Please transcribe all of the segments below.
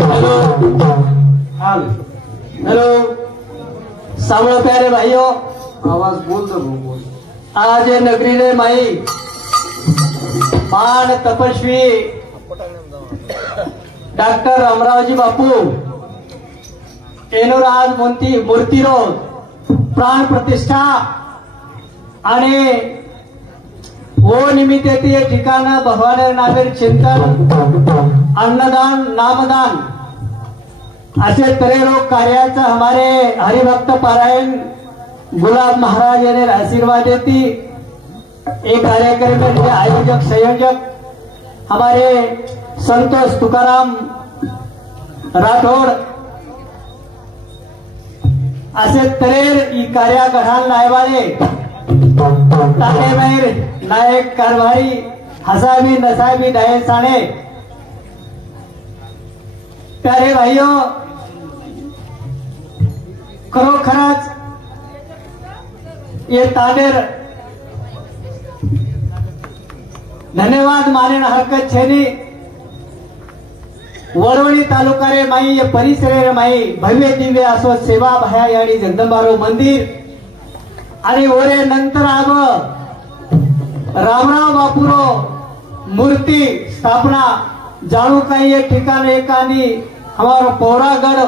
Hello हाल hello सामने प्यारे भाइयों आवाज बोल दो बोल। आज नगरी रे माई मान तपस्वी डॉक्टर अमरावजी बापू एनोर आज मूर्तीरो प्राण प्रतिष्ठा आणि वो निमित्त ये ठिकाण भगवान नावेर चिंतन अन्नदान नामदान ऐसे तरेरो कार्याचा हमारे हरिभक्त पारायण गुलाब महाराज ने आशीर्वाद देती। एक कार्यक्रम में आयोजक संयोजक हमारे संतोष तुकाराम राठौड़ असे तरेर ई कार्या घडाल लायवाले तानेमेर नायक कारभारी हसाबी नसाबी डाये साणे। प्यारे भाइयों खरोखरच ये तानेर धन्यवाद माने हरकत छेनी। वरवणी तालुका रे माई ये परिसर रे माई भव्य दिव्य असो सेवा भया याडी जगदंबारो मंदिर आणि ओरे नंतर आब रामराव बापूरो मूर्ति स्थापना जाणू काही ये ठिकाण एकानी हमारो पौरागढ़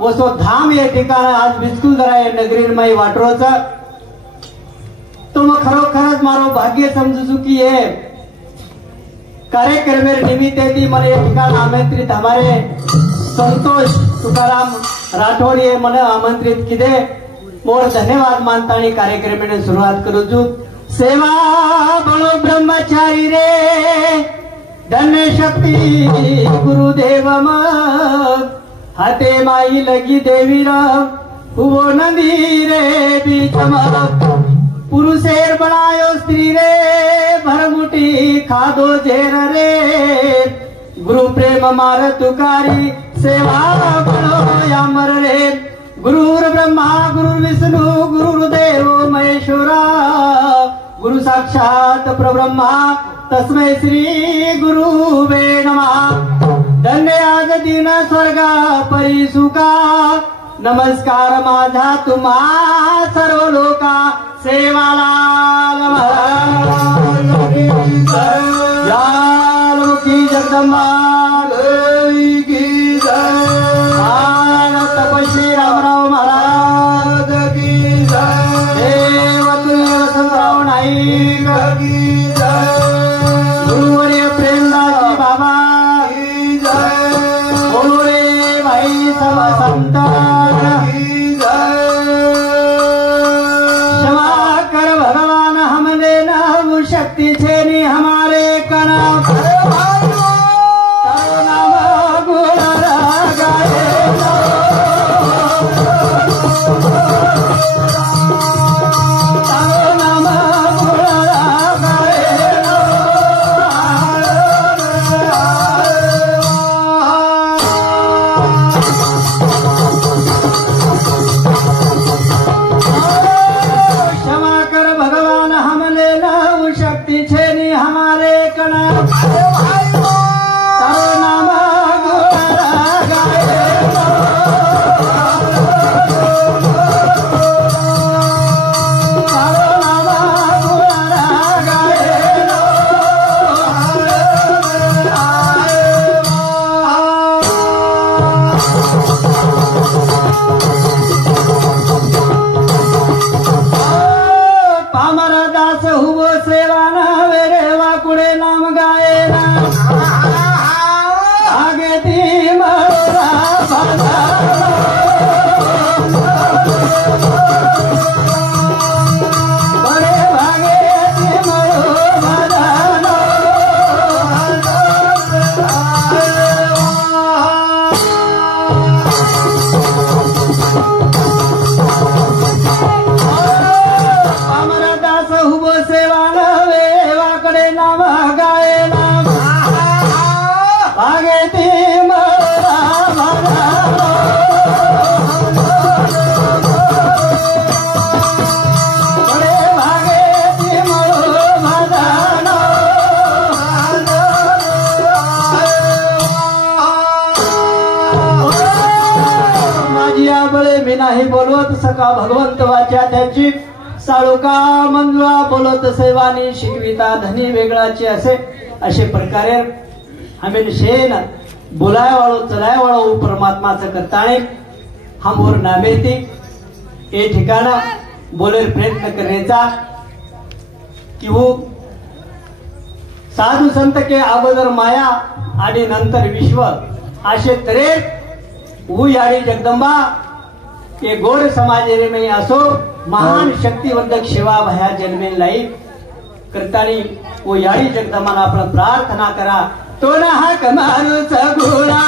वसो धाम ये ठिकाण आज बिस्कुल दराय नगरी माई वाटरोच तो मग खरोखरच मारो भाग्य समजू की ये कार्यक्रम निमित्त मन ये ठिकाण आमंत्रित हमारे संतोष तुकाराम राठौड़ ये मन आमंत्रित किदे मोर धन्यवाद मानता कार्यक्रम ने शुरुआत करू छु। सेवा बड़ो ब्रह्मचारी रे धन्य शक्ति गुरुदेव हाथे माई लगी देवी वो नंदी रे बीच पुरुषेर बनायो स्त्री रे भरमुटी खादो झेर रे गुरु प्रेम मार तुकारी सेवा बड़ो यामर रे गुरुर ब्रह्मा गुरु विष्णु गुरुदेव महेश्वरा गुरु साक्षात परब्रह्मा तस्मै श्री गुरुवे नमः। धन्य आज दिन स्वर्गा परी सुखा नमस्कार माझा तुम्हा सर्व लोका सेवालाल की जगदंबा की तपस्वी रामराव महाराज की देवतुल्य वसंतराव नाईक की गुरुवर्य प्रेमदासजी बाबा की बोलो रे भाई सब संत क्षमा कर भगवान हमने नाम शक्ति छेनी हमारे कना नाही बोलवत सका भगवंत वाच्या त्याची साळुका मंजुळा बोलत सैवानी शिकविता धनी वेगळाचे असे प्रकारे आम्ही शेन बोलाय वाळो चलाय वाळो परमात्माचं करताणे हमोर नामेती ए ठिकाणा बोलेर प्रयत्न करण्याचा किंवा साधू संत के अगोदर माया आणि नंतर विश्व असे तरे ऊ याडी जगदंबा के गोड समाजेरे में असो महान शक्तिवर्धक सेवा भया जन्मेन लाई करतानी वो याडी जगदंबा आपण प्रार्थना करा तो ना हाक मारूच गुळा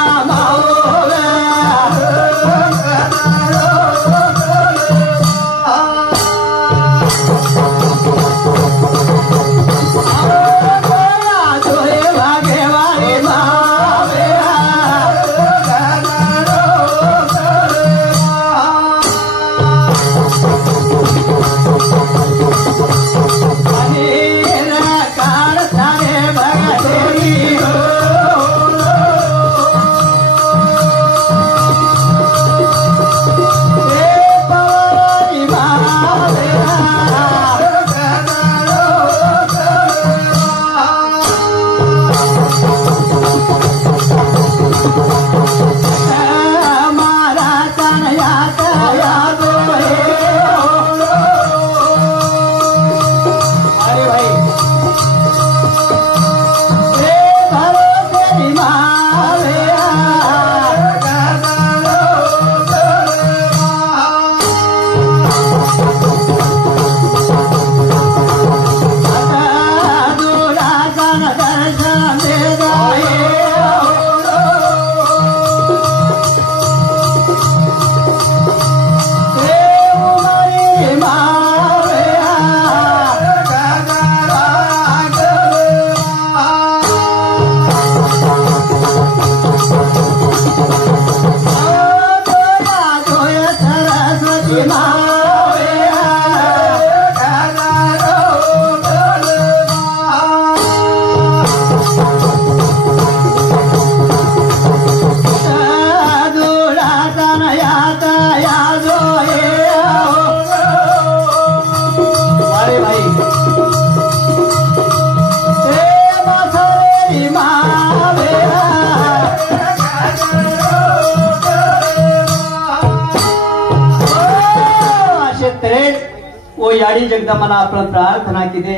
याडी जगदंबाला आपण प्रार्थना केली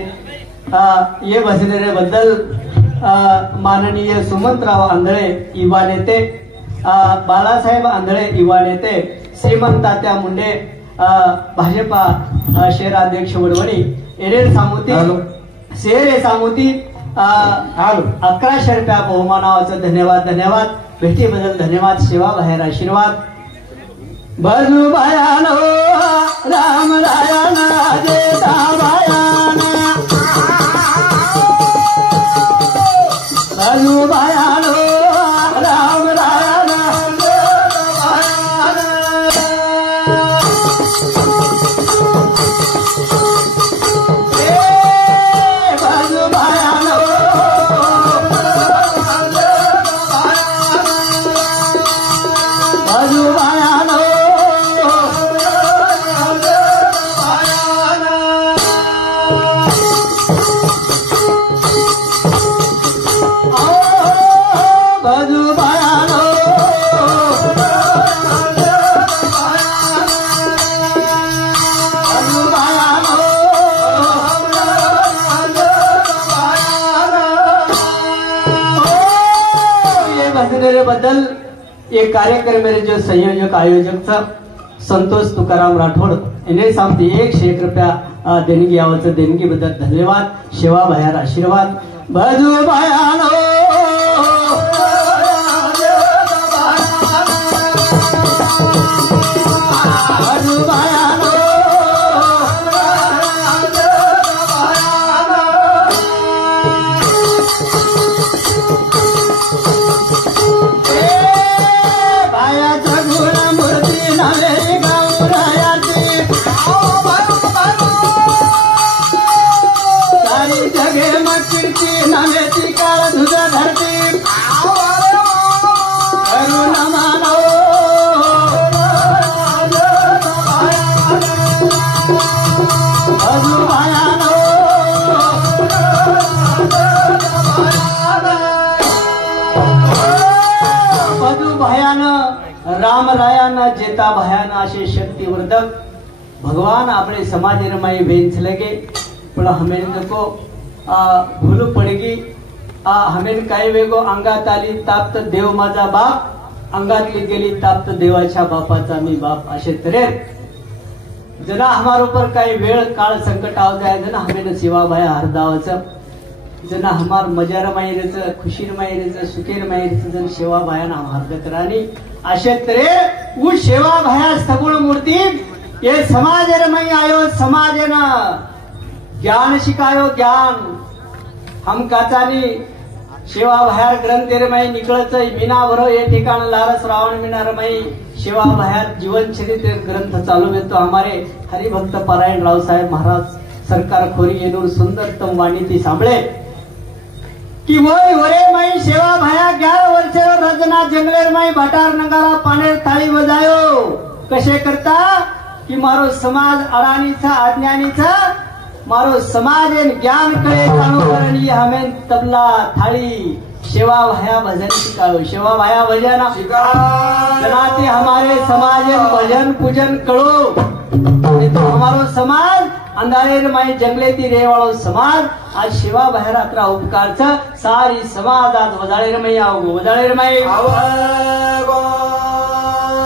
ये बसलेले बद्दल माननीय सुमंतराव आंधळे युवा नेते बाळासाहेब आंधळे युवा नेते श्रीमंत तात्या मुंडे भाजपा शहराध्यक्ष वडवणी एरेल सामुती शेरे सामुती 1100 रुपया बहुमानावाचं धन्यवाद भेटीबद्दल धन्यवाद सेवा बाहेर आशीर्वाद भजू भयानो राम रायना देता भयाना भजू भयानो राम रायना भजू भयानो भजू भयानो बद्दल एक कार्यक्रम मेरे जो संयोजक आयोजक संतोष तुकाराम राठोड इन्हें सांगते 101 रुपया देणगी यावचं देणगी बद्दल धन्यवाद सेवा बाहेर आशीर्वाद भजू भयानो भजू भयानो जगे मग किडकी नामेची काळ तुझं मधु भयानं रामरायानं जेता भयानं असे शक्तिवर्धक भगवान अपने समाज रमाई बेंच लगे पण हमें को भूल पडगी हमें काही वेगो अंगात आली ताप्त देव माझा बाप अंगातली गेली ताप्त देवाच्या बापाचा मी बाप असे तरेर जना हमार ऊपर काही वेळ काळ संकट आव जाए जना हमें सेवा भाया हरदावच जना हमार मजार मायरेच खुशीर मायरेच सुखेर मायरेच जन सेवा भाया ना हरकत राणी असे तरेर उ सेवा भाया सगुण मूर्ती ये समाज रमई आयो समाज ना ज्ञान शिकायो ज्ञान हम काचानी सेवा बाहेर ग्रंथ रमाई निकळच मीना भरो ये ठिकाण लारस रावण मीना रमाई सेवा बाहेर जीवन चरित्र ग्रंथ चालू येतो हमारे हरिभक्त पारायण राव साहेब महाराज सरकार खोरी येनूर सुंदरतम वाणी ती सांभळे की वय वरे माई सेवा भाया 11 वर्ष रजना जंगलेर माई भाटार नगारा पानेर थाळी बजायो कसे करता की मारो समाज अडाणीचा अज्ञानीचा मारो समाज ज्ञान कळे काणू करणी हमें तबला थाळी सेवा भाया भजन शिकाओ सेवा भाया भजन जनाते हमारे समाज भजन पूजन करो तो हमारो समाज अंधारे माई जंगले ती रेवाळो समाज आज सेवा बाहेर अकरा उपकारच सारी समाज आज वजाळेर माई आवगो वजाळेर माई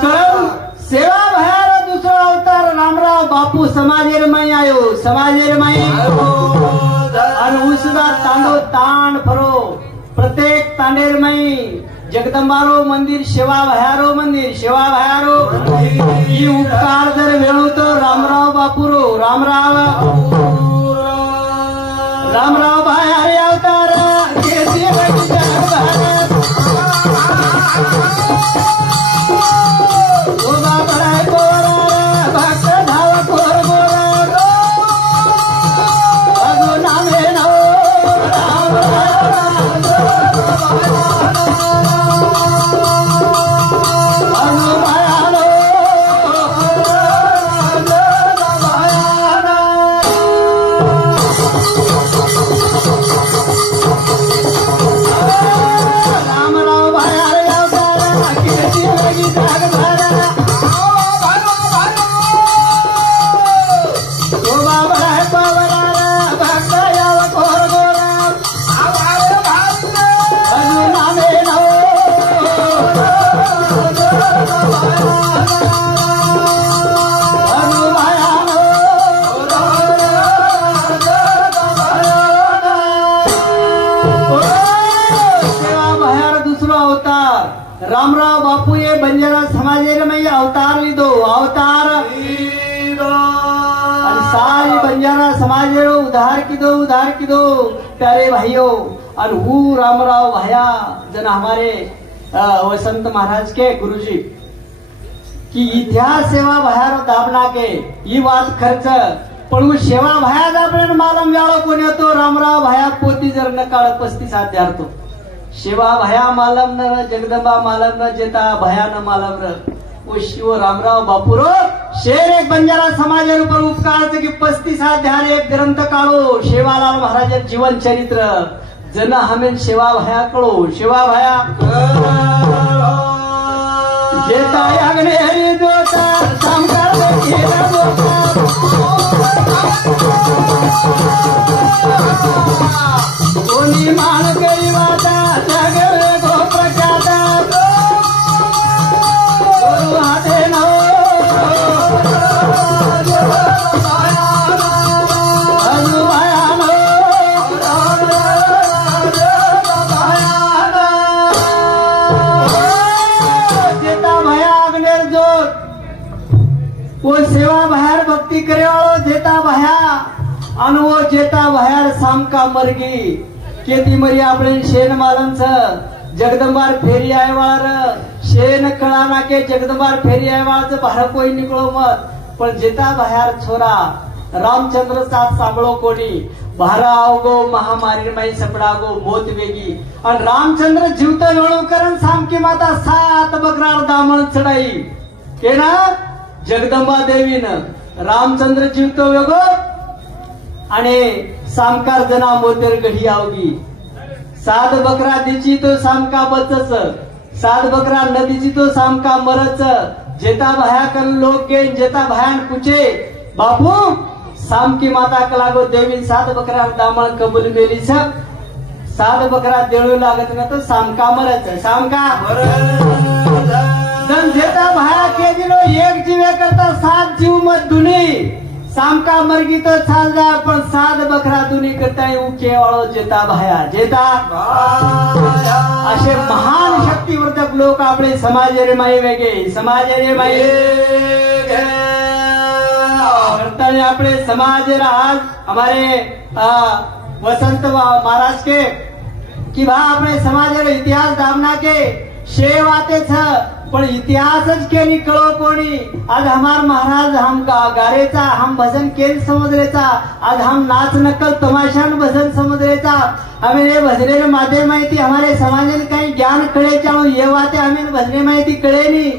करम सेवा बाहेर दुसरा अवतार रामराव बापू समाजेर माई आयो समाजेर माई आणि उसदा तांडो ताण फरो प्रत्येक तांडेर माई जगदंबारो मंदिर सेवा भयारो मंदिर सेवा भयारो ही उपकार जर वेळो तो रामराव बापूरो रामराव रामराव भाई हरे अवतार केसी भारत गोदा बडाय कोरा भक्त धाव कोर गोरा अगो नामे नो राम रामराव बापू ये बंजारा समाजेर में अवतार लीधो अवतार सारी बंजारा समाजेरो उधार कीधो प्यारे भाइयों और हु रामराव भाया जन हमारे वसंत महाराज के गुरुजी की इतिहास सेवा भायारो दाबना के ये बात खर्च पण वो सेवा भाया दाबण मालम व्याळो कोण येतो रामराव भाया पोती जर नकाळ 35 अध्यार्थ सेवा भया मालम न जगदंबा मालम न जेता भया न मालम न वो शिव रामराव बापूरो शेर एक बंजारा समाजेर ऊपर उपकार की 35 अध्याय एक ग्रंथ काढो सेवालाल महाराज जीवन चरित्र जन हमें सेवा भया कळो सेवा भया जेता अग्नि हरि जोता संकर केला कोणी मान गई वादा जगवे गो प्रजाता गुरु हाते नो जेता भया अग्नेर जोत वो सेवा बाहेर भक्ती करे वाळो जेता भया आणि वो जेता बाहेर सामका मरगी केती मरी आपले शेन मालंच जगदंबार फेरी आहे वाळर शेन कळाना के जगदंबार फेरी आहे वाळच बाहेर कोई निकळो मत पण जेता बाहेर छोरा रामचंद्र साथ सांभळो कोणी बाहेर आवगो महामारी माई सपडागो मोत वेगी आणि रामचंद्र जीवत वेळो करण सामकी माता 7 बकरार दामण चढाई के ना जगदंबा देवीनं रामचंद्र जीवत वेगो आणि सामकार जना मोतेर गढी आवगी 7 बकरा दिची तो सामका बचच सात बकरा नदीची तो सामका मरच जेता भाया कर लोक गे जेता भायान पूछे बापू सामकी माता कलागो देवी सात बकरा दामळ कबूल मेली सब सात बकरा देळू लागत ना तो सामका मरच सामका जन जेता भाया के दिलो एक जीवे करता सात जीव मत दुनी सामका मरगी तो चाल जाय पण सात बकरा दुनी करता उके वाळो जेता भाया जेता असे महान शक्तिवर्धक लोक आपले समाज रे माई वेगे समाज रे माई करताने आपले समाज आज हमारे वसंत महाराज के कि भा अपने समाज रे इतिहास दामना के शेव आते छ पण इतिहासच केली कळो कोणी आज हमार महाराज हम गारेचा हम भजन केल समजरेचा आज हम नाच नकल तमाशान भजन समजरेचा हमें ये भजने माध्यम माहिती हमारे समाज में कहीं ज्ञान कळे चाहो ये बातें हमें भजने माहिती कळे नहीं।